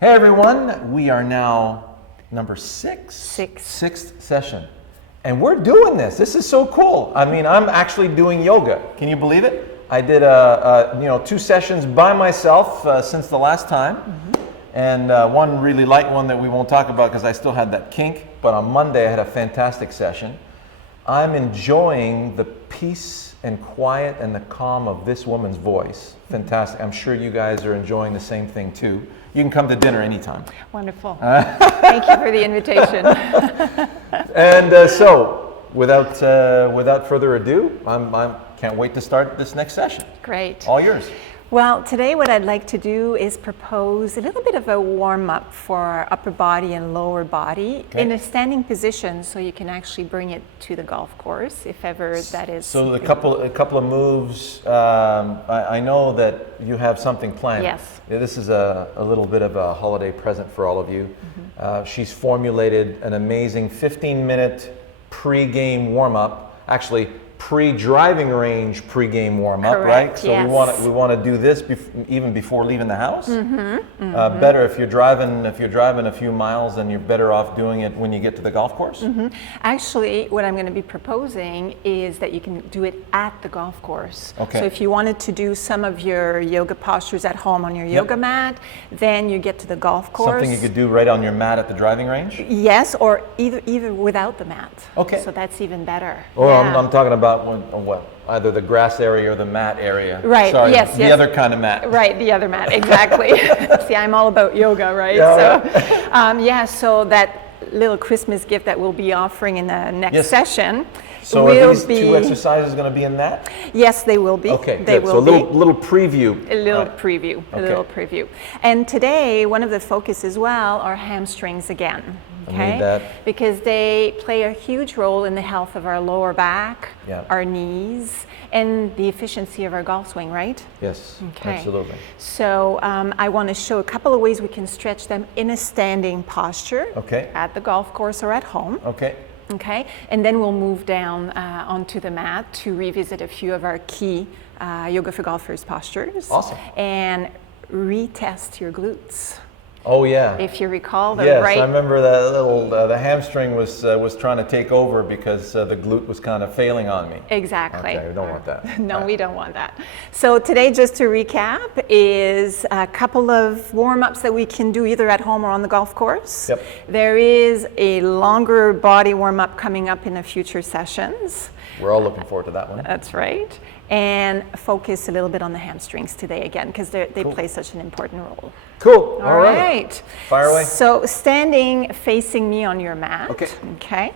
Hey everyone, we are now number sixth session. And we're doing this. This is so cool. I mean, I'm actually doing yoga. Can you believe it? I did 2 sessions by myself since the last time. And one really light one that we won't talk about because I still had that kink. But on Monday I had a fantastic session. I'm enjoying the peace and quiet and the calm of this woman's voice. Fantastic. I'm sure you guys are enjoying the same thing too. You can come to dinner anytime. Wonderful. Thank you for the invitation. And so, without further ado, I can't wait to start this next session. Great. All yours. Well, today what I'd like to do is propose a little bit of a warm-up for our upper body and lower body in a standing position, so you can actually bring it to the golf course, if ever that is. So a couple of moves. I know that you have something planned. Yes. This is a little bit of a holiday present for all of you. She's formulated an amazing 15-minute pre-game warm-up. Actually, pre-driving range pre-game warm-up, right? So yes. we want to do this even before leaving the house. Better if you're driving a few miles, then you're better off doing it when you get to the golf course. Actually, what I'm going to be proposing is that you can do it at the golf course. Okay. So if you wanted to do some of your yoga postures at home on your yoga mat, then you get to the golf course. Something you could do right on your mat at the driving range? Yes, or either without the mat. Okay. So that's even better. Or Yeah. I'm talking about either the grass area or the mat area. Right. Sorry, yes. the other kind of mat. Right. The other mat. Exactly. See, I'm all about yoga, right? Yeah, So that little Christmas gift that we'll be offering in the next session. So are these 2 exercises going to be in that? Yes, they will be. Okay, they good. will So a be. little preview. A little preview. And today, one of the focus as well are hamstrings again. Okay? I need that. Because they play a huge role in the health of our lower back, our knees, and the efficiency of our golf swing, right? Yes, okay. Absolutely. So I want to show a couple of ways we can stretch them in a standing posture at the golf course or at home. Okay, and then we'll move down onto the mat to revisit a few of our key Yoga for Golfers postures. Awesome. And retest your glutes. Oh yeah. If you recall the Yes, I remember that little, the hamstring was trying to take over because the glute was kind of failing on me. Exactly. Okay, we don't want that. No, we don't want that. So today, just to recap, is a couple of warm-ups that we can do either at home or on the golf course. Yep. There is a longer body warm-up coming up in the future sessions. We're all looking forward to that one. That's right. And focus a little bit on the hamstrings today again, because they play such an important role. Cool. All right. Fire away. So standing facing me on your mat. Okay.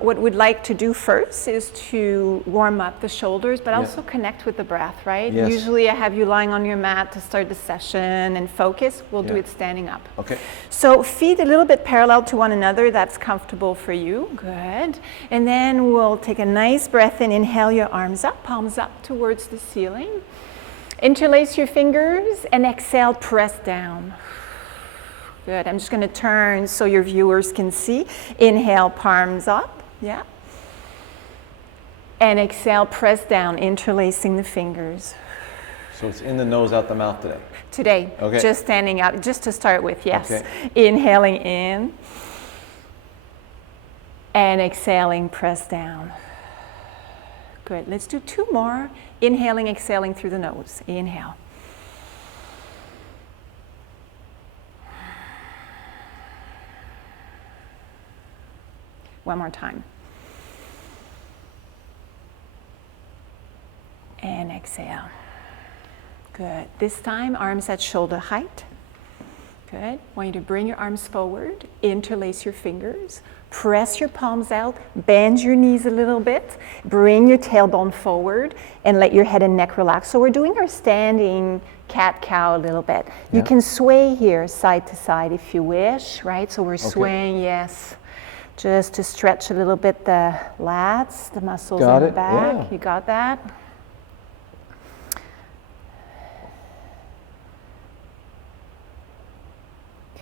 What we'd like to do first is to warm up the shoulders, but also connect with the breath, right? Yes. Usually I have you lying on your mat to start the session and focus. We'll do it standing up. Okay. So feet a little bit parallel to one another. That's comfortable for you. Good. And then we'll take a nice breath in. Inhale your arms up, palms up towards the ceiling. Interlace your fingers and exhale, press down. Good. I'm just going to turn so your viewers can see. Inhale, palms up. Yeah. And exhale, press down, interlacing the fingers. So it's in the nose, out the mouth today? Today. Okay. Just standing up, just to start with, yes. Okay. Inhaling in. And exhaling, press down. Good. Let's do 2 more. Inhaling, exhaling through the nose. Inhale. One more time. And exhale. Good. This time, arms at shoulder height. Good. I want you to bring your arms forward, interlace your fingers, press your palms out, bend your knees a little bit, bring your tailbone forward, and let your head and neck relax. So we're doing our standing cat-cow a little bit. You can sway here side to side if you wish, right? So we're swaying, yes. Just to stretch a little bit the lats, the muscles in the back. Yeah. You got that?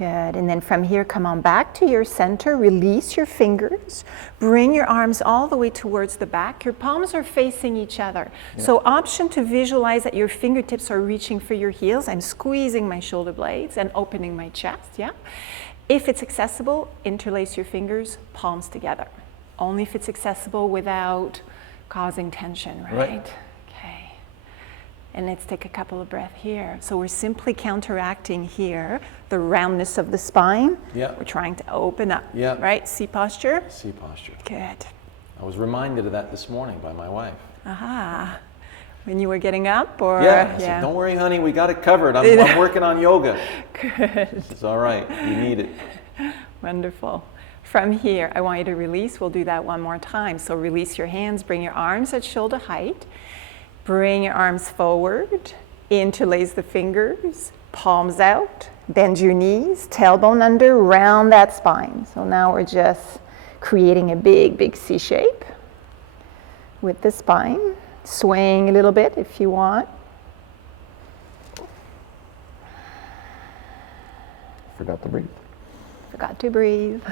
Good, and then from here, come on back to your center, release your fingers, bring your arms all the way towards the back. Your palms are facing each other. Yeah. So option to visualize that your fingertips are reaching for your heels. I'm squeezing my shoulder blades and opening my chest, yeah? If it's accessible, interlace your fingers, palms together. Only if it's accessible without causing tension, right? Okay. And let's take a couple of breaths here. So we're simply counteracting here the roundness of the spine. Yeah. We're trying to open up, yeah. right? C posture? C posture. Good. I was reminded of that this morning by my wife. Aha. When you were getting up, or? Yeah, I said, don't worry, honey, we got it covered. I'm working on yoga. Good. It's all right, you need it. Wonderful. From here, I want you to release. We'll do that one more time. So release your hands, bring your arms at shoulder height. Bring your arms forward, interlace the fingers, palms out, bend your knees, tailbone under, round that spine. So now we're just creating a big, big C shape with the spine. Swaying a little bit if you want. Forgot to breathe. Forgot to breathe.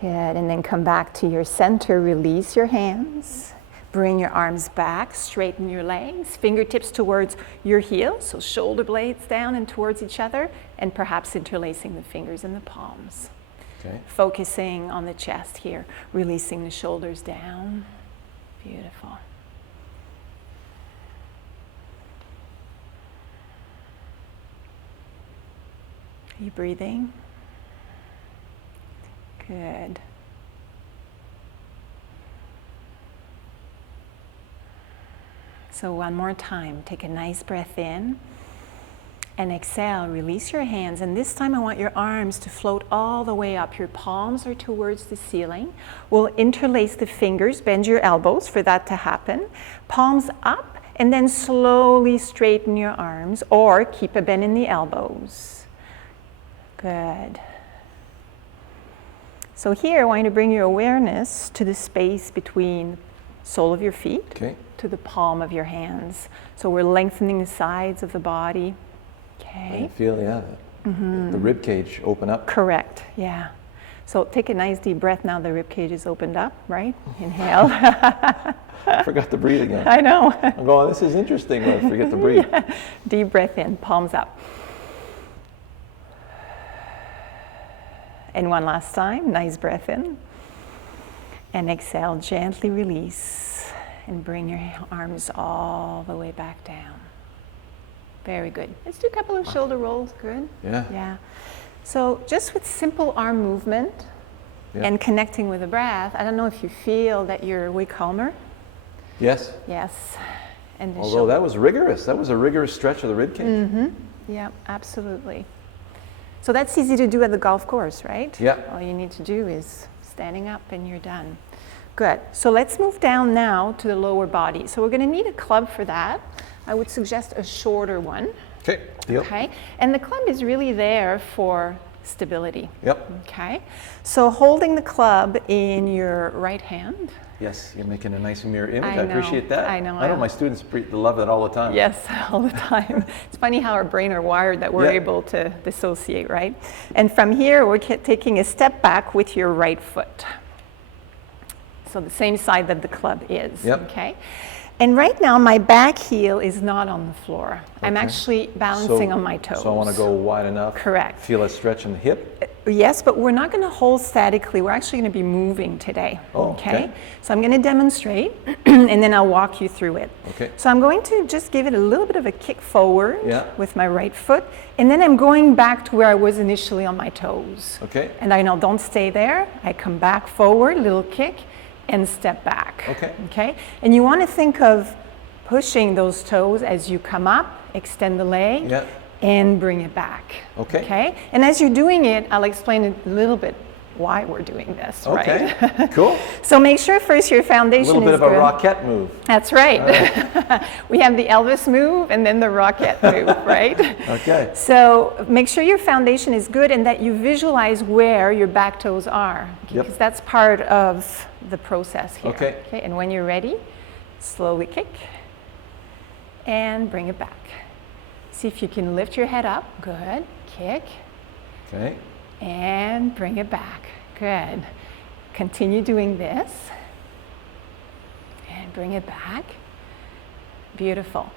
Good, and then come back to your center, release your hands. Bring your arms back, straighten your legs, fingertips towards your heels, so shoulder blades down and towards each other, and perhaps interlacing the fingers and the palms. Okay. Focusing on the chest here, releasing the shoulders down. Beautiful. Are you breathing? Good. So one more time, take a nice breath in and exhale, release your hands. And this time I want your arms to float all the way up. Your palms are towards the ceiling. We'll interlace the fingers, bend your elbows for that to happen. Palms up, and then slowly straighten your arms, or keep a bend in the elbows. Good. So here I want you to bring your awareness to the space between the sole of your feet. Okay. To the palm of your hands. So we're lengthening the sides of the body. Okay. I feel, yeah, the rib cage open up. Correct, yeah. So take a nice deep breath now. The rib cage is opened up, right? Inhale. I forgot to breathe again. I know. I'm going, this is interesting when I forget to breathe. Yeah. Deep breath in, palms up. And one last time, nice breath in. And exhale, gently release. And bring your arms all the way back down. Very good. Let's do a couple of shoulder rolls. Good? Yeah. Yeah. So just with simple arm movement and connecting with the breath, I don't know if you feel that you're way calmer. Yes. Yes. And the although that was rigorous. That was a rigorous stretch of the rib cage. Mm-hmm. Yeah, absolutely. So that's easy to do at the golf course, right? Yeah. All you need to do is standing up and you're done. Good. So let's move down now to the lower body. So we're going to need a club for that. I would suggest a shorter one. Okay. Deal. Okay. And the club is really there for stability. Yep. Okay. So holding the club in your right hand. Yes, you're making a nice mirror image. I I know, appreciate that. I know. I know my students love that all the time. Yes, all the time. It's funny how our brain are wired that we're able to dissociate, right? And from here, we're taking a step back with your right foot. So the same side that the club is, okay? And right now, my back heel is not on the floor. Okay. I'm actually balancing on my toes. So I want to go wide enough. Correct. Feel a stretch in the hip? Yes, but we're not going to hold statically. We're actually going to be moving today, okay? So I'm going to demonstrate, and then I'll walk you through it. Okay. So I'm going to just give it a little bit of a kick forward with my right foot, and then I'm going back to where I was initially on my toes. Okay. And I know, don't stay there. I come back forward, little kick, and step back. Okay. Okay? And you want to think of pushing those toes as you come up, extend the leg, and bring it back. Okay. Okay? And as you're doing it, I'll explain a little bit why we're doing this, right? Cool. So make sure first your foundation is good. A little bit of a rocket move. That's right. We have the Elvis move and then the rocket move, right? Okay. So make sure your foundation is good and that you visualize where your back toes are, because that's part of the process here. Okay. And when you're ready, slowly kick and bring it back. See if you can lift your head up. Good. Kick. Okay. And bring it back. Good. Continue doing this. And bring it back. Beautiful.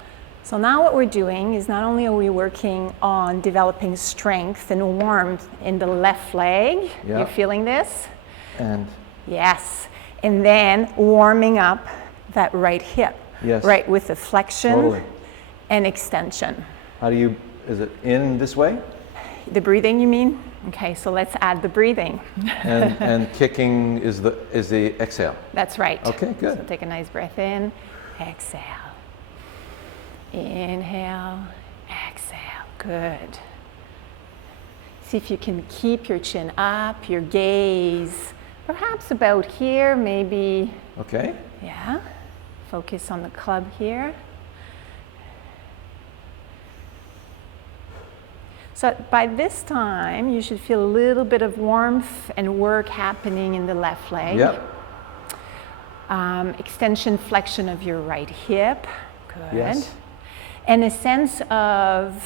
So now what we're doing is not only are we working on developing strength and warmth in the left leg. Yeah. You're feeling this? And yes. And then warming up that right hip. yes. Right, with the flexion Totally. and extension. How do you, is it in this way? The breathing, you mean? Okay, so let's add the breathing. And kicking is the exhale. That's right. Okay, good. So take a nice breath in, exhale. Inhale, exhale. Good. See if you can keep your chin up, your gaze perhaps about here, maybe. Okay. Yeah. Focus on the club here. So by this time, you should feel a little bit of warmth and work happening in the left leg. Yep. Extension, flexion of your right hip. Good. Yes. And a sense of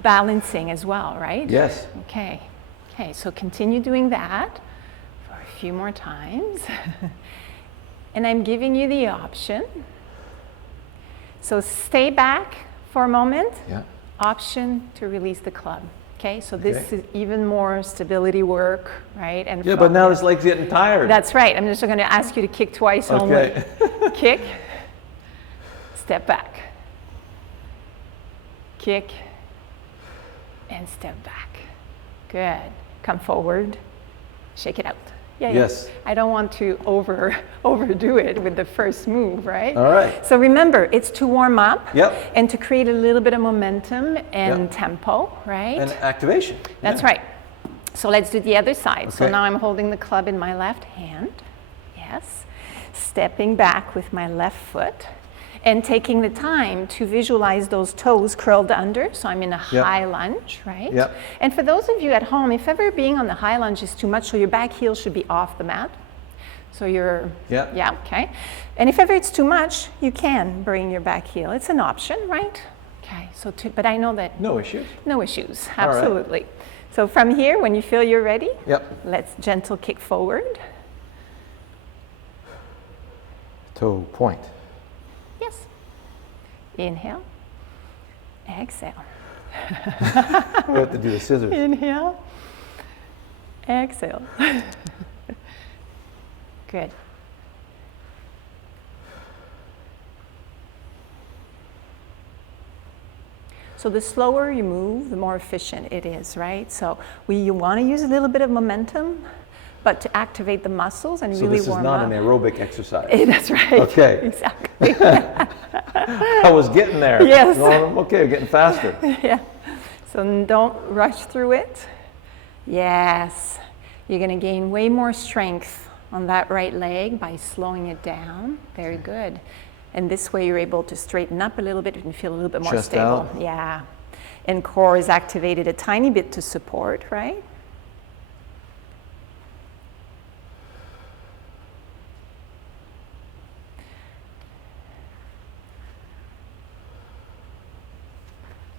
balancing as well, right? Yes. Okay. Okay, so continue doing that for a few more times. And I'm giving you the option. So stay back for a moment. Yeah. Option to release the club. Okay, so this Okay. is even more stability work, right? And Yeah, but now focus. this leg's getting tired. That's right. I'm just going to ask you to kick twice only. Okay. Kick, step back. Kick, and step back. Good. Come forward. Shake it out. Yeah, Yes. yeah. I don't want to overdo it with the first move, right? All right. So remember, it's to warm up. Yep. And to create a little bit of momentum and Yep. tempo, right? And activation. That's Yeah. right. So let's do the other side. So Okay. now I'm holding the club in my left hand. Yes. Stepping back with my left foot and taking the time to visualize those toes curled under. So I'm in a Yep. high lunge, right? Yep. And for those of you at home, if ever being on the high lunge is too much, so your back heel should be off the mat. So you're, Yep. yeah, okay. And if ever it's too much, you can bring your back heel. It's an option, right? Okay, so but I know that No issues. no issues, All right. absolutely. So from here, when you feel you're ready, Yep. let's gentle kick forward. Toe point. Yes. Inhale. Exhale. We have to do the scissors. Inhale. Exhale. Good. So the slower you move, the more efficient it is, right? So you want to use a little bit of momentum, but to activate the muscles and So really this is warm not up. an aerobic exercise. That's right. Okay. Exactly. I was getting there. Yes. Going, okay, getting faster. Yeah. So don't rush through it. Yes. You're going to gain way more strength on that right leg by slowing it down. Very good. And this way you're able to straighten up a little bit and feel a little bit more Chest stable. out. Yeah. And core is activated a tiny bit to support, right?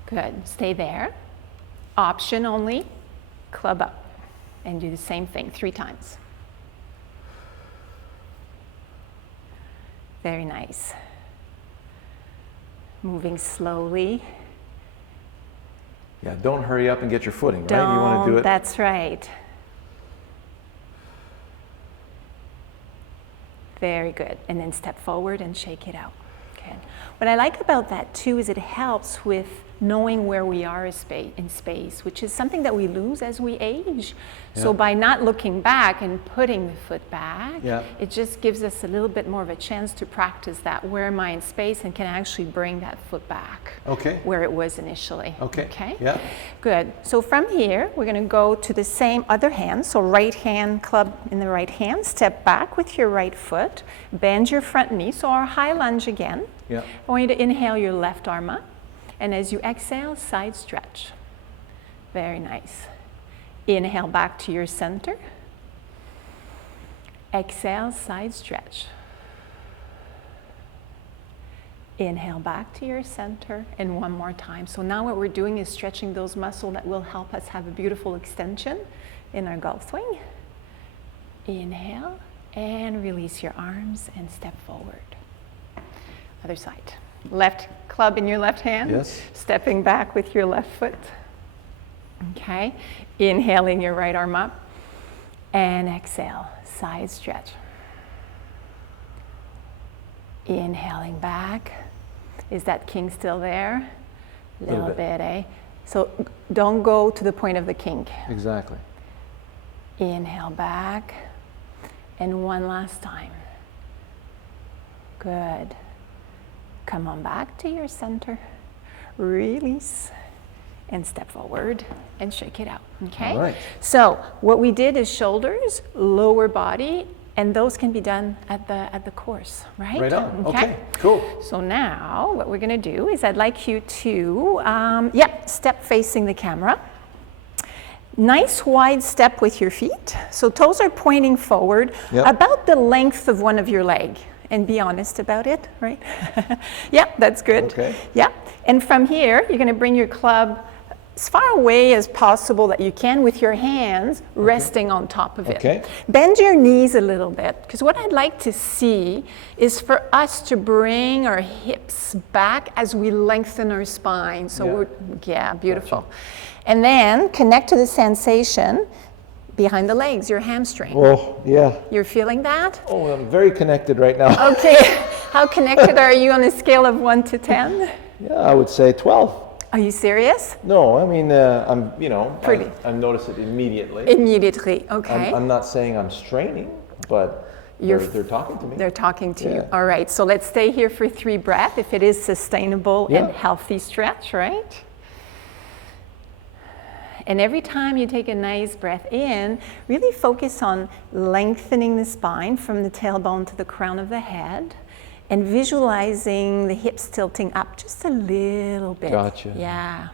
Good. Stay there. Option only. Club up. And do the same thing 3 times. Very nice. Moving slowly. Yeah, don't hurry up and get your footing, right? You want to do it. That's right. Very good. And then step forward and shake it out. Okay. What I like about that too is it helps with knowing where we are in space, which is something that we lose as we age. So Yeah. by not looking back and putting the foot back, Yeah. it just gives us a little bit more of a chance to practice that. Where am I in space? And can actually bring that foot back Okay. where it was initially. Okay. Okay? Yeah. Good. So from here, we're going to go to the same other hand. So right hand, club in the right hand. Step back with your right foot. Bend your front knee. So our high lunge again. Yeah. I want you to inhale your left arm up. And as you exhale, side stretch. Very nice. Inhale back to your center. Exhale, side stretch. Inhale back to your center, and one more time. So now what we're doing is stretching those muscles that will help us have a beautiful extension in our golf swing. Inhale and release your arms and step forward. Other side. Left club in your left hand. Yes. Stepping back with your left foot. Okay. Inhaling your right arm up. And exhale, side stretch. Inhaling back. Is that king still there? Little bit, eh? So don't go to the point of the kink. Exactly. Inhale back. And one last time. Good. Come on back to your center. Release. And step forward and shake it out, okay? All right. So what we did is shoulders, lower body, and those can be done at the course, right? Right on. Okay, cool. So now what we're gonna do is I'd like you to, step facing the camera. Nice wide step with your feet. So toes are pointing forward, about the length of one of your leg. And be honest about it, right? Yeah, that's good. Okay. Yeah, and from here, you're gonna bring your club as far away as possible that you can with your hands resting on top of it. Okay. Bend your knees a little bit, because what I'd like to see is for us to bring our hips back as we lengthen our spine. So beautiful. Gotcha. And then connect to the sensation behind the legs, your hamstring. Oh, yeah. You're feeling that? Oh, I'm very connected right now. Okay. How connected are you on a scale of 1 to 10? Yeah, I would say 12. Are you serious? No, I mean, I'm, Pretty. I notice it immediately. Immediately, okay. I'm not saying I'm straining, but they're talking to me. They're talking to you. All right, so let's stay here for 3 breaths if it is sustainable and healthy stretch, right? And every time you take a nice breath in, really focus on lengthening the spine from the tailbone to the crown of the head and visualizing the hips tilting up just a little bit. Gotcha. Yeah.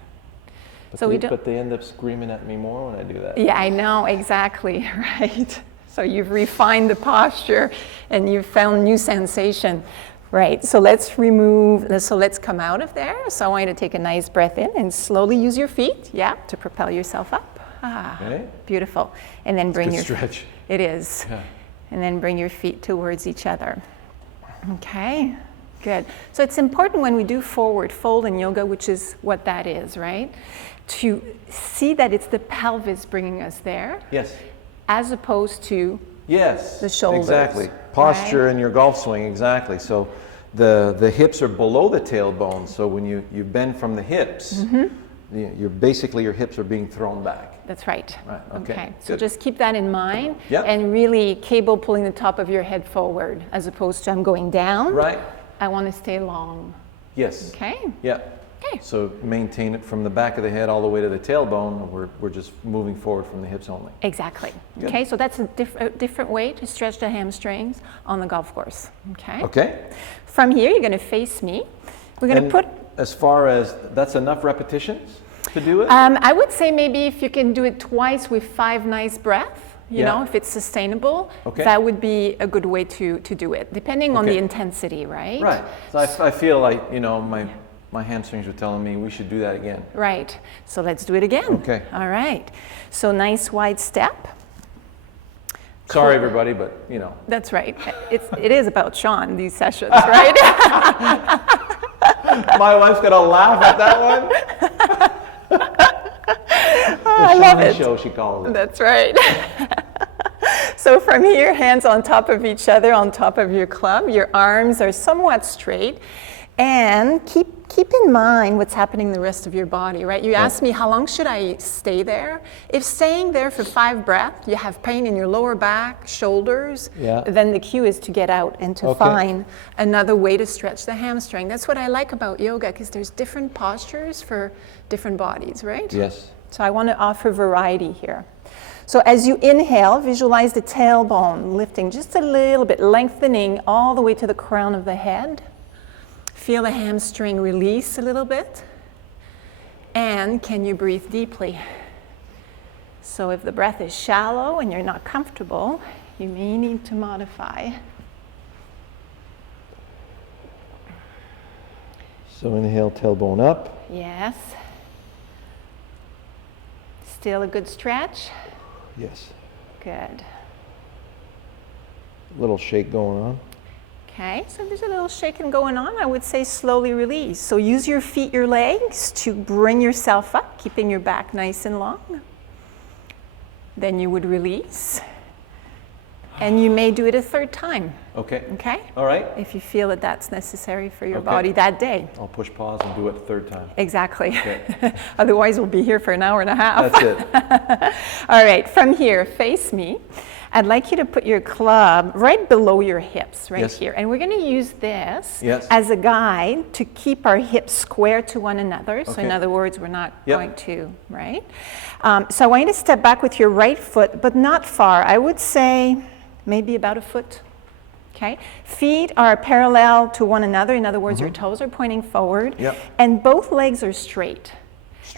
But they end up screaming at me more when I do that. Yeah, I know, exactly, right? So you've refined the posture and you've found new sensation. Right, so let's come out of there. So I want you to take a nice breath in and slowly use your feet, to propel yourself up. Okay. Beautiful. And then bring your stretch. It is. Yeah. And then bring your feet towards each other. Okay, good. So it's important when we do forward fold in yoga, which is what that is, right? To see that it's the pelvis bringing us there. Yes. As opposed to the shoulders. Exactly. Posture in your golf swing, exactly. So the hips are below the tailbone. So when you bend from the hips, your hips are being thrown back. That's right. Right. Okay. So just keep that in mind Yep. and really cable pulling the top of your head forward as opposed to I'm going down. Right. I want to stay long. Yes. Okay. Yeah. Okay. So maintain it from the back of the head all the way to the tailbone. We're just moving forward from the hips only. Exactly. Good. Okay, so that's a different way to stretch the hamstrings on the golf course. Okay. Okay. From here, you're going to face me. We're going to put. As far as that's enough repetitions to do it? I would say maybe if you can do it twice with 5 nice breaths. You know, if it's sustainable, that would be a good way to do it, depending on the intensity, right? Right. So I feel like, my hamstrings are telling me we should do that again. Right. So let's do it again. Okay. All right. So nice wide step. Sorry, everybody, but That's right. It is about Shawn, these sessions, right? My wife's gonna laugh at that one. I love it. Show, she calls it. That's right. So from here, hands on top of each other, on top of your club. Your arms are somewhat straight. And keep in mind what's happening the rest of your body, right? You asked me, how long should I stay there? If staying there for 5 breaths, you have pain in your lower back, shoulders, then the cue is to get out and to find another way to stretch the hamstring. That's what I like about yoga, because there's different postures for different bodies, right? Yes. So I want to offer variety here. So as you inhale, visualize the tailbone lifting just a little bit, lengthening all the way to the crown of the head. Feel the hamstring release a little bit. And can you breathe deeply? So if the breath is shallow and you're not comfortable, you may need to modify. So inhale, tailbone up. Yes. Still a good stretch? Yes. Good. Little shake going on. Okay, so there's a little shaking going on. I would say slowly release. So use your feet, your legs to bring yourself up, keeping your back nice and long. Then you would release. And you may do it a third time. Okay. Okay? All right. If you feel that that's necessary for your Okay. body that day. I'll push pause and do it the third time. Exactly. Okay. Otherwise, we'll be here for an hour and a half. That's it. All right, from here, face me. I'd like you to put your club right below your hips, right Yes. here. And we're going to use this Yes. as a guide to keep our hips square to one another. So in Okay. other words, we're not Yep. going to, right? So I want you to step back with your right foot, but not far. I would say maybe about a foot. Okay. Feet are parallel to one another. In other words, your toes are pointing forward. Yep. And both legs are straight.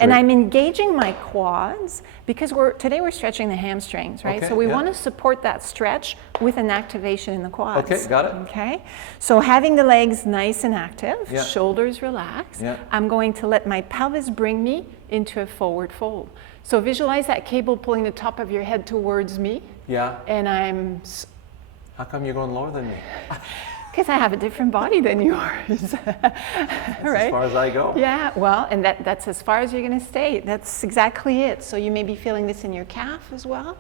And Straight. I'm engaging my quads because today we're stretching the hamstrings, right? Okay, So we yeah. want to support that stretch with an activation in the quads. Okay, got it. Okay. So having the legs nice and active, Yeah. shoulders relaxed. Yeah. I'm going to let my pelvis bring me into a forward fold. So visualize that cable pulling the top of your head towards me. Yeah. And I'm, How come you're going lower than me? because I have a different body than yours. That's Right? as far as I go. Yeah, well, and that's as far as you're going to stay. That's exactly it. So you may be feeling this in your calf as well.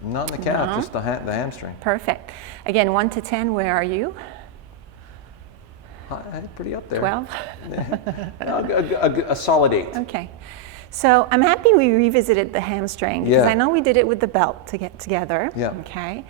Not in the calf, No. just the hamstring. Perfect. Again, 1 to 10, where are you? Pretty up there. 12? A solid 8. Okay. So I'm happy we revisited the hamstring because Yeah. I know we did it with the belt to get together. Yeah. Okay.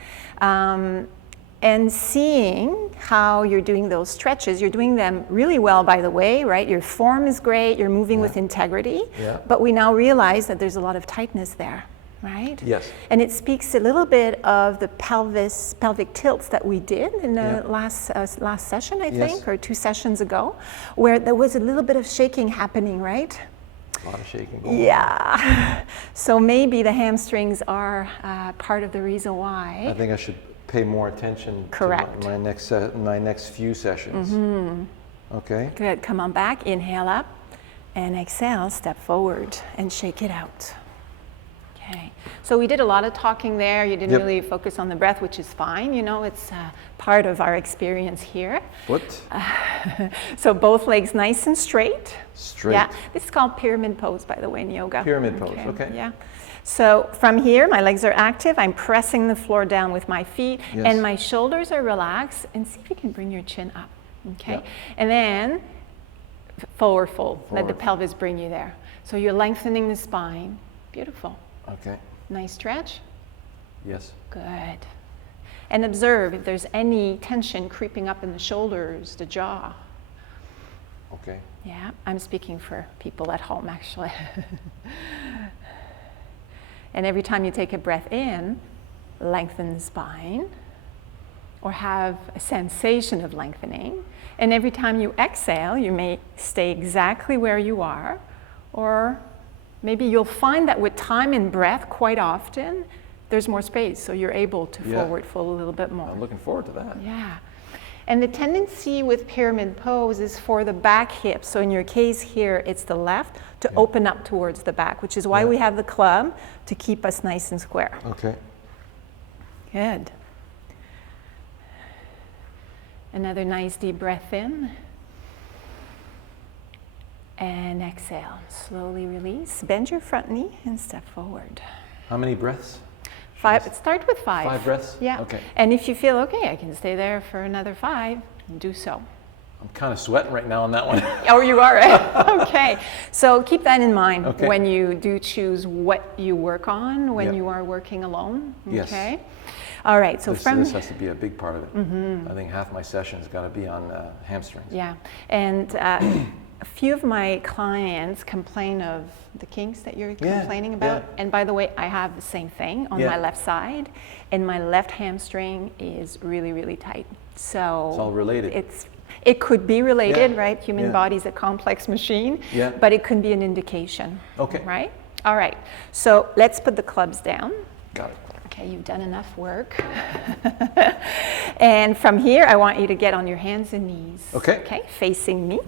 And seeing how you're doing those stretches, you're doing them really well, by the way, right? Your form is great, you're moving with integrity, Yeah. but we now realize that there's a lot of tightness there, right? Yes. And it speaks a little bit of the pelvic tilts that we did in the Yeah. last session, I Yes. think, or 2 sessions ago, where there was a little bit of shaking happening, right? A lot of shaking going on. Yeah. So maybe the hamstrings are part of the reason why. I think I should pay more attention Correct. to my next few sessions. Okay. Good. Come on back. Inhale up and exhale. Step forward and shake it out. Okay. So we did a lot of talking there. You didn't Yep. really focus on the breath, which is fine. You know, it's part of our experience here. What? So both legs nice and straight. Straight. Yeah. This is called pyramid pose, by the way, in yoga. Pyramid pose, okay. Yeah. So from here, my legs are active. I'm pressing the floor down with my feet, Yes. and my shoulders are relaxed. And see if you can bring your chin up. Okay. Yeah. And then forward fold. Let the Forward. pelvis bring you there. So you're lengthening the spine. Beautiful. Okay. Nice stretch. Yes. Good. And observe if there's any tension creeping up in the shoulders, the jaw. Okay. Yeah, I'm speaking for people at home, actually. And every time you take a breath in, lengthen the spine, or have a sensation of lengthening. And every time you exhale, you may stay exactly where you are, or maybe you'll find that with time and breath, quite often, there's more space, so you're able to Yeah. forward fold a little bit more. I'm looking forward to that. Yeah. And the tendency with pyramid pose is for the back hip. So in your case here, it's the left to open up towards the back, which is why Yeah. we have the club to keep us nice and square. Okay. Good. Another nice deep breath in. And exhale. Slowly release. Bend your front knee and step forward. How many breaths? 5. Start with 5. 5 breaths? Yeah. Okay. And if you feel okay, I can stay there for another 5, do so. I'm kind of sweating right now on that one. Oh, you are, right? Okay. So keep that in mind Okay. when you do choose what you work on when Yeah. you are working alone. Yes. Okay. All right. So This has to be a big part of it. I think half my session's got to be on hamstrings. yeah, and a few of my clients complain of the kinks that you're Yeah, complaining about. yeah. And by the way, I have the same thing on Yeah. my left side, and my left hamstring is really, really tight. So It's all related. It could be related, Yeah, right? Human yeah. body's a complex machine, Yeah. but it could be an indication. Okay. Right? All right. So let's put the clubs down. Got it. Okay, you've done enough work. And from here, I want you to get on your hands and knees. Okay. Okay, facing me.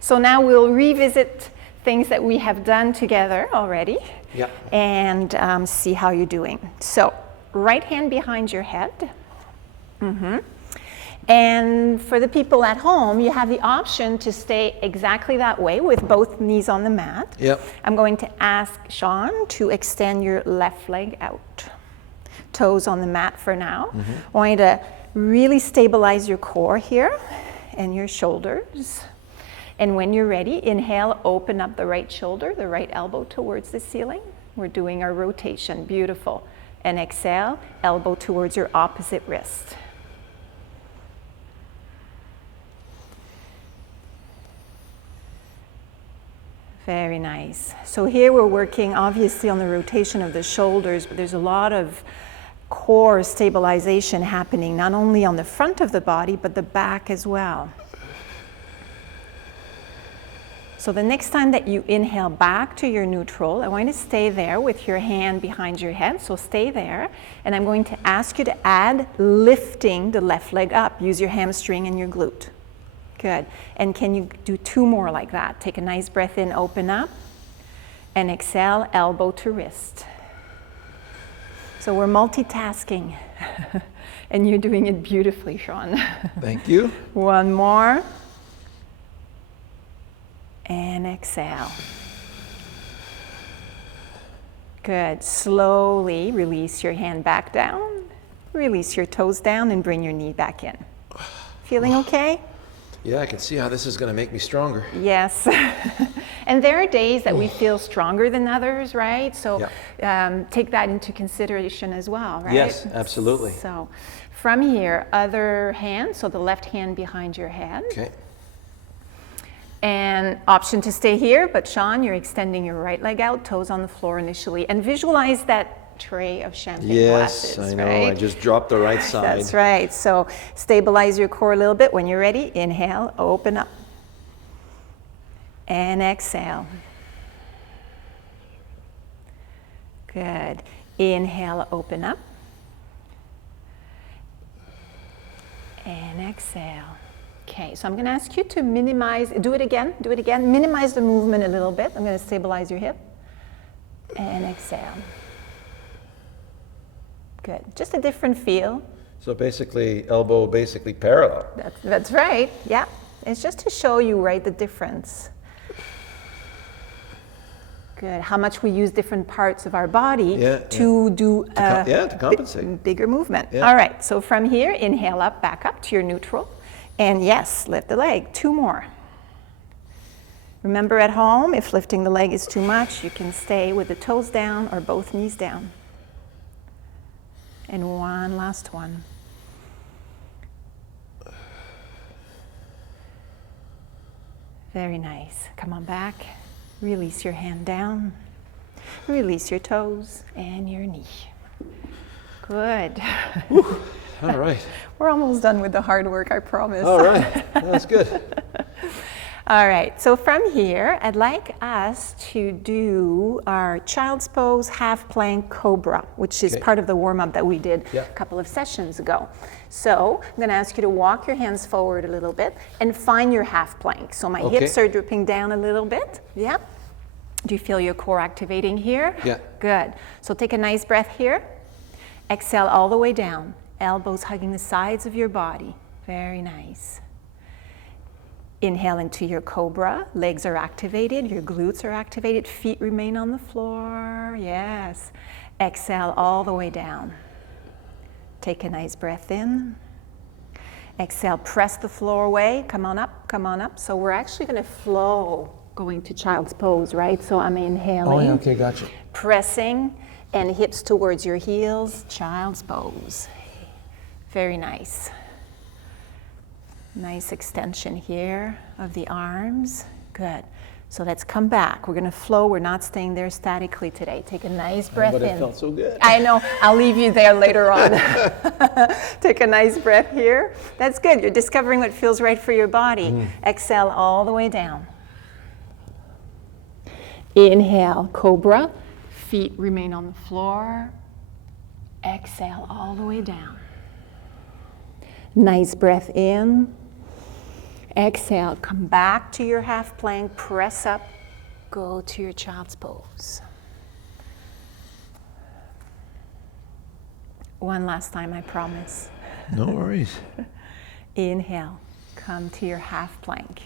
So now we'll revisit things that we have done together already. Yeah. And see how you're doing. So right hand behind your head. And for the people at home, you have the option to stay exactly that way with both knees on the mat. Yep. I'm going to ask Shawn to extend your left leg out. Toes on the mat for now. I want you to really stabilize your core here and your shoulders. And when you're ready, inhale, open up the right shoulder, the right elbow towards the ceiling. We're doing our rotation. Beautiful. And exhale, elbow towards your opposite wrist. Very nice. So here we're working obviously on the rotation of the shoulders, but there's a lot of core stabilization happening, not only on the front of the body, but the back as well. So the next time that you inhale back to your neutral, I want you to stay there with your hand behind your head. So stay there. And I'm going to ask you to add lifting the left leg up. Use your hamstring and your glute. Good. And can you do 2 more like that? Take a nice breath in, open up. And exhale, elbow to wrist. So we're multitasking. And you're doing it beautifully, Shawn. Thank you. 1 more. And exhale. Good. Slowly release your hand back down. Release your toes down and bring your knee back in. Feeling okay? Yeah, I can see how this is going to make me stronger. Yes. And there are days that we feel stronger than others, right? So take that into consideration as well, right? Yes, absolutely. So from here, other hand, so the left hand behind your head. Okay. And option to stay here, but Shawn, you're extending your right leg out, toes on the floor initially, and visualize that tray of champagne glasses. Yes, I know. Right? I just dropped the right side. That's right. So stabilize your core a little bit. When you're ready, inhale, open up, and exhale. Good. Inhale, open up, and exhale. Okay, so I'm going to ask you to minimize, do it again, minimize the movement a little bit. I'm going to stabilize your hip, and exhale. Good, just a different feel. So basically, elbow basically parallel. That's right, yeah. It's just to show you, right, the difference. Good, how much we use different parts of our body to do to compensate. Bigger movement. Yeah. All right, so from here, inhale up, back up to your neutral. And yes, lift the leg. 2 more. Remember at home, if lifting the leg is too much, you can stay with the toes down or both knees down. And 1 last one. Very nice. Come on back. Release your hand down. Release your toes and your knee. Good. All right. We're almost done with the hard work, I promise. All right. That's good. All right, so from here, I'd like us to do our child's pose half plank Cobra, which is part of the warm-up that we did a couple of sessions ago. So I'm going to ask you to walk your hands forward a little bit and find your half plank. So my hips are drooping down a little bit. Yeah. Do you feel your core activating here? Yeah. Good. So take a nice breath here. Exhale all the way down. Elbows hugging the sides of your body. Very nice. Inhale into your Cobra. Legs are activated. Your glutes are activated. Feet remain on the floor. Yes. Exhale all the way down. Take a nice breath in. Exhale, press the floor away. Come on up, come on up. So we're actually going to flow going to child's pose, right? So I'm inhaling. Oh, yeah, okay, gotcha. Pressing and hips towards your heels. Child's pose. Very nice. Nice extension here of the arms. Good. So let's come back. We're going to flow. We're not staying there statically today. Take a nice breath in. But it felt so good. I know. I'll leave you there later on. Take a nice breath here. That's good. You're discovering what feels right for your body. Exhale all the way down. Inhale, Cobra. Feet remain on the floor. Exhale all the way down. Nice breath in. Exhale, come back to your half plank, press up, go to your child's pose. One last time, I promise. No worries. Inhale, come to your half plank.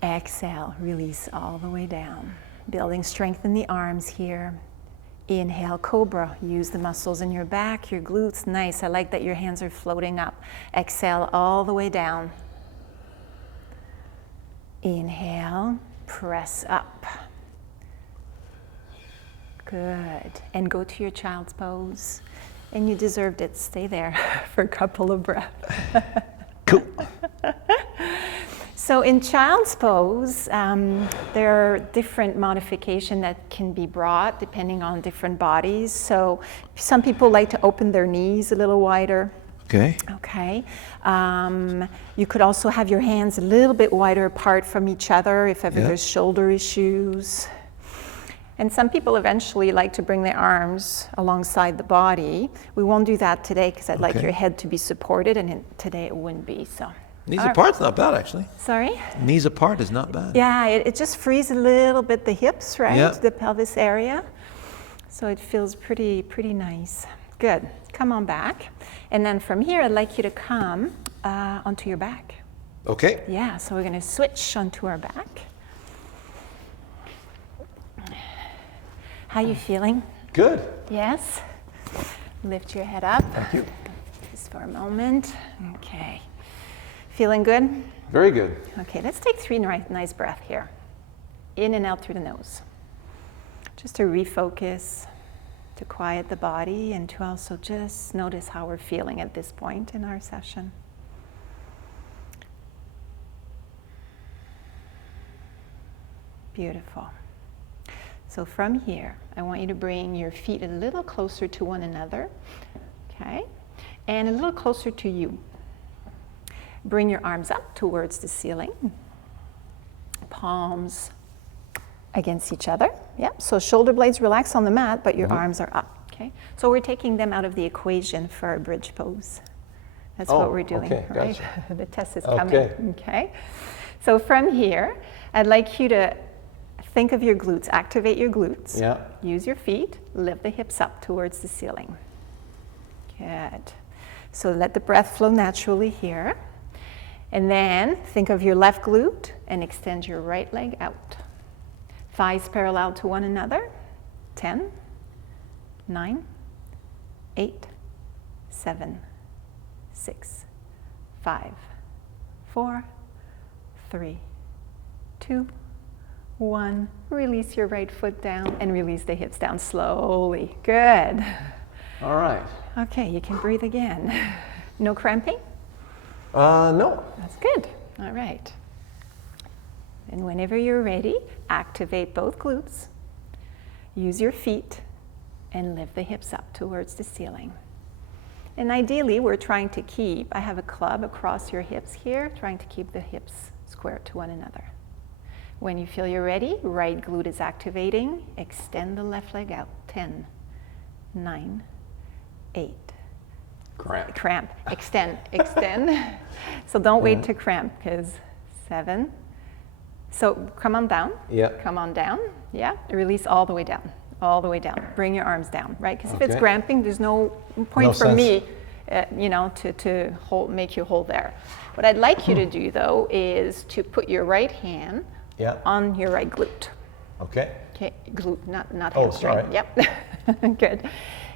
Exhale, release all the way down. Building strength in the arms here. Inhale, Cobra. Use the muscles in your back, your glutes. Nice. I like that your hands are floating up. Exhale all the way down. Inhale, press up. Good. And go to your child's pose. And you deserved it. Stay there for a couple of breaths. Cool. So in child's pose, there are different modifications that can be brought depending on different bodies. So some people like to open their knees a little wider. Okay. Okay. You could also have your hands a little bit wider apart from each other if ever there's shoulder issues. And some people eventually like to bring their arms alongside the body. We won't do that today because I'd like your head to be supported, and today it wouldn't be. So. Knees apart's not bad, actually. Sorry? Knees apart is not bad. Yeah, it just frees a little bit the hips, right? Yeah. The pelvis area. So it feels pretty nice. Good. Come on back. And then from here, I'd like you to come onto your back. Okay. Yeah, so we're going to switch onto our back. How you feeling? Good. Yes? Lift your head up. Thank you. Just for a moment. Okay. Feeling good? Very good. Okay, let's take 3 nice breaths here. In and out through the nose. Just to refocus, to quiet the body, and to also just notice how we're feeling at this point in our session. Beautiful. So from here, I want you to bring your feet a little closer to one another, okay? And a little closer to you. Bring your arms up towards the ceiling. Palms against each other. Yep, so shoulder blades relax on the mat, but your arms are up, okay? So we're taking them out of the equation for our bridge pose. That's what we're doing, okay, right? gotcha. The test is coming, okay? So from here, I'd like you to think of your glutes, activate your glutes. Yeah. Use your feet, lift the hips up towards the ceiling. Good. So let the breath flow naturally here. And then think of your left glute and extend your right leg out. Thighs parallel to one another. 10, 9, 8, 7, 6, 5, 4, 3, 2, 1. Release your right foot down and release the hips down slowly. Good. All right. Okay, you can breathe again. No cramping? No. That's good. All right. And whenever you're ready, activate both glutes. Use your feet and lift the hips up towards the ceiling. And ideally, we're trying to keep, I have a club across your hips here, trying to keep the hips square to one another. When you feel you're ready, right glute is activating. Extend the left leg out. 10, 9, 8. Cramp. Extend. So don't wait to cramp, because 7. So come on down. Yeah. Come on down. Yeah. Release all the way down. All the way down. Bring your arms down, right? Because if it's cramping, there's no point for me, to hold, make you hold there. What I'd like you to do, though, is to put your right hand on your right glute. Okay. Okay, glute, not Oh, hamstring. sorry. Yep. Good.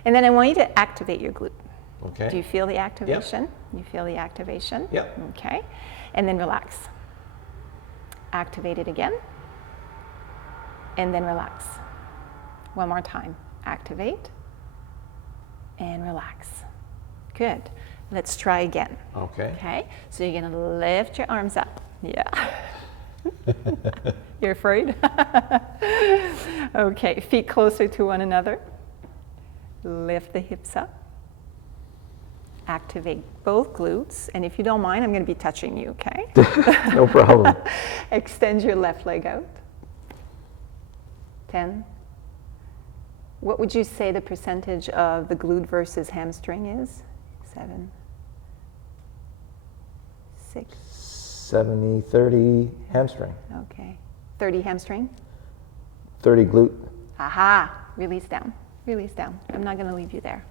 And then I want you to activate your glute. Okay. Do you feel the activation? You feel the activation? Yep. Okay. And then relax. Activate it again. And then relax. One more time. Activate. And relax. Good. Let's try again. Okay. Okay. So you're going to lift your arms up. Yeah. You're afraid? Okay. Feet closer to one another. Lift the hips up. Activate both glutes, and if you don't mind, I'm going to be touching you, okay? No problem. Extend your left leg out. 10. What would you say the percentage of the glute versus hamstring is? 7, 6. 70, 30 hamstring. Okay. 30 hamstring. 30 glute. Aha. Release down. Release down. I'm not going to leave you there.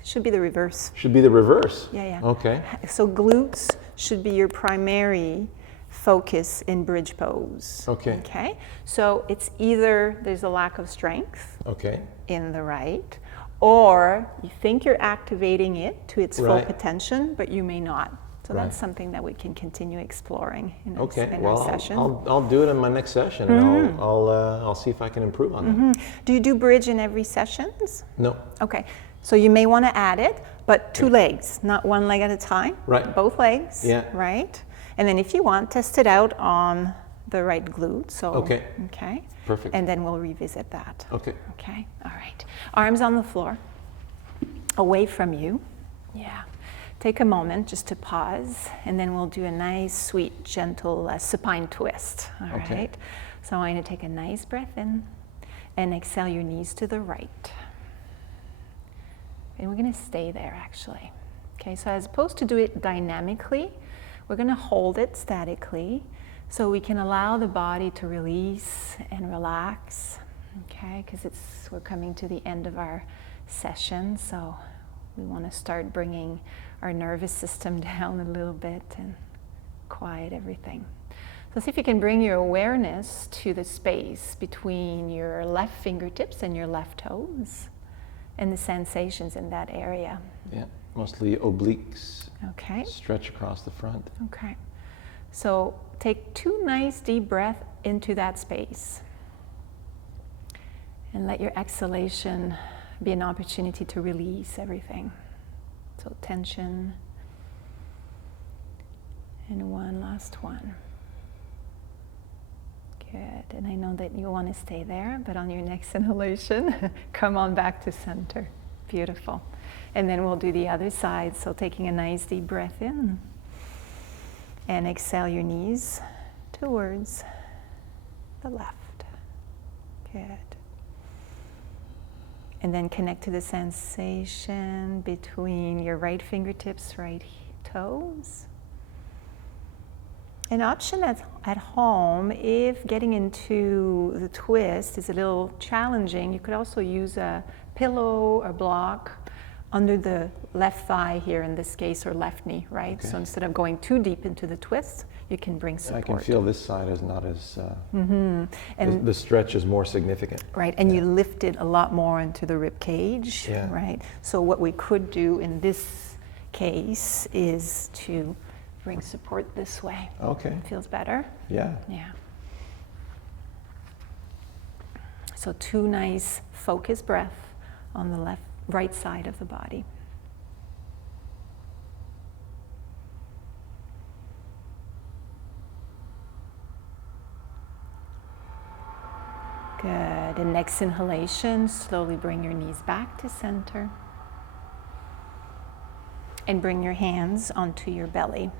It should be the reverse. Should be the reverse. Yeah, yeah. Okay. So glutes should be your primary focus in bridge pose. Okay. Okay. So it's either there's a lack of strength Okay. in the right, or you think you're activating it to its full Right. potential, but you may not. So Right. that's something that we can continue exploring in, Okay. in Well, our session. I'll do it in my next session, and I'll see if I can improve on that. Do you do bridge in every sessions? No. Okay. So you may want to add it, but 2 legs, not 1 leg at a time. Right. Both legs. Yeah. Right. And then if you want, test it out on the right glute. So. Okay. Okay. Perfect. And then we'll revisit that. Okay. Okay. All right. Arms on the floor, away from you. Yeah. Take a moment just to pause, and then we'll do a nice, sweet, gentle supine twist. All Okay. right. So I want you to take a nice breath in and exhale your knees to the right. And we're going to stay there actually. Okay, so as opposed to do it dynamically, we're going to hold it statically so we can allow the body to release and relax. Okay, because we're coming to the end of our session, so we want to start bringing our nervous system down a little bit and quiet everything. So see if you can bring your awareness to the space between your left fingertips and your left toes and the sensations in that area. Yeah. Mostly obliques. Okay. Stretch across the front. Okay. So take 2 nice deep breaths into that space. And let your exhalation be an opportunity to release everything. So tension. And 1 last one. Good. And I know that you want to stay there, but on your next inhalation, come on back to center. Beautiful. And then we'll do the other side. So taking a nice deep breath in. And exhale your knees towards the left. Good. And then connect to the sensation between your right fingertips, right toes. An option at home, if getting into the twist is a little challenging, you could also use a pillow or block under the left thigh here in this case, or left knee, right? Okay. So instead of going too deep into the twist, you can bring support. I can feel this side is not as, And the stretch is more significant. right, and you lift it a lot more into the rib cage, Yeah. right? So what we could do in this case is to bring support this way. Okay. Feels better? Yeah. Yeah. So 2 nice focused breaths on the right side of the body. Good. And next inhalation, slowly bring your knees back to center. And bring your hands onto your belly.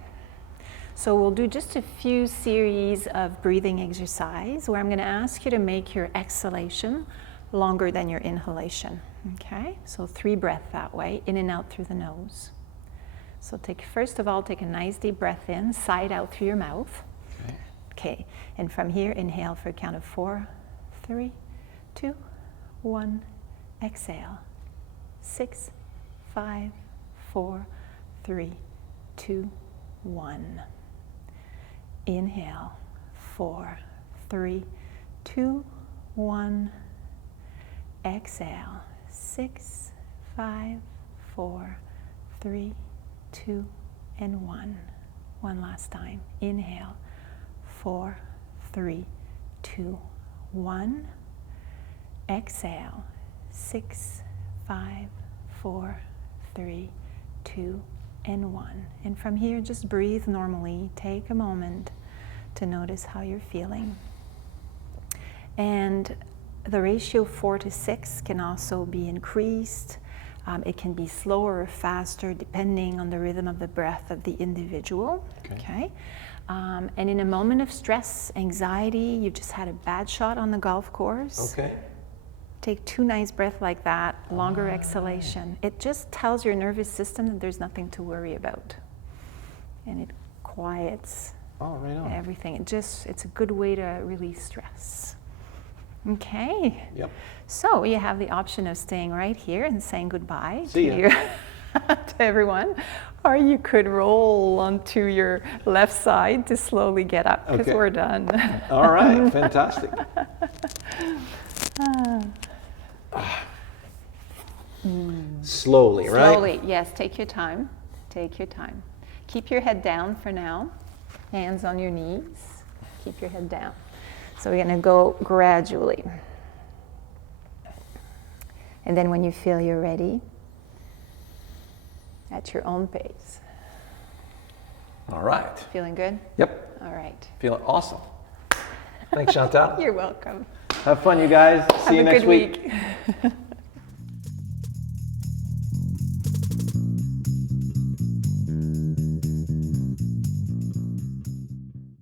So we'll do just a few series of breathing exercise where I'm going to ask you to make your exhalation longer than your inhalation. Okay? So 3 breaths that way, in and out through the nose. So first of all, take a nice deep breath in, side out through your mouth. Okay. Okay. And from here, inhale for a count of 4, 3, 2, 1. Exhale. 6, 5, 4, 3, 2, 1. Inhale, 4, 3, 2, 1. Exhale, 6, 5, 4, 3, 2, and 1. One last time. Inhale, 4, 3, 2, 1. Exhale, 6, 5, 4, 3, 2, and 1. And from here, just breathe normally. Take a moment to notice how you're feeling. And the ratio 4 to 6 can also be increased. It can be slower or faster depending on the rhythm of the breath of the individual. Okay. And in a moment of stress, anxiety, you've just had a bad shot on the golf course. Okay. Take 2 nice breaths like that, longer exhalation. It just tells your nervous system that there's nothing to worry about. And it quiets Oh, right on. everything. It's a good way to release stress. Okay. Yep. So you have the option of staying right here and saying goodbye See to, ya. to everyone, or you could roll onto your left side to slowly get up because Okay. we're done. All right, fantastic. Slowly, right? Slowly, yes, take your time. Take your time. Keep your head down for now. Hands on your knees. Keep your head down. So we're going to go gradually. And then when you feel you're ready, at your own pace. All right. Feeling good? Yep. All right. Feeling awesome. Thanks, Chantal. You're welcome. Have fun, you guys. See you Have a next good week. week.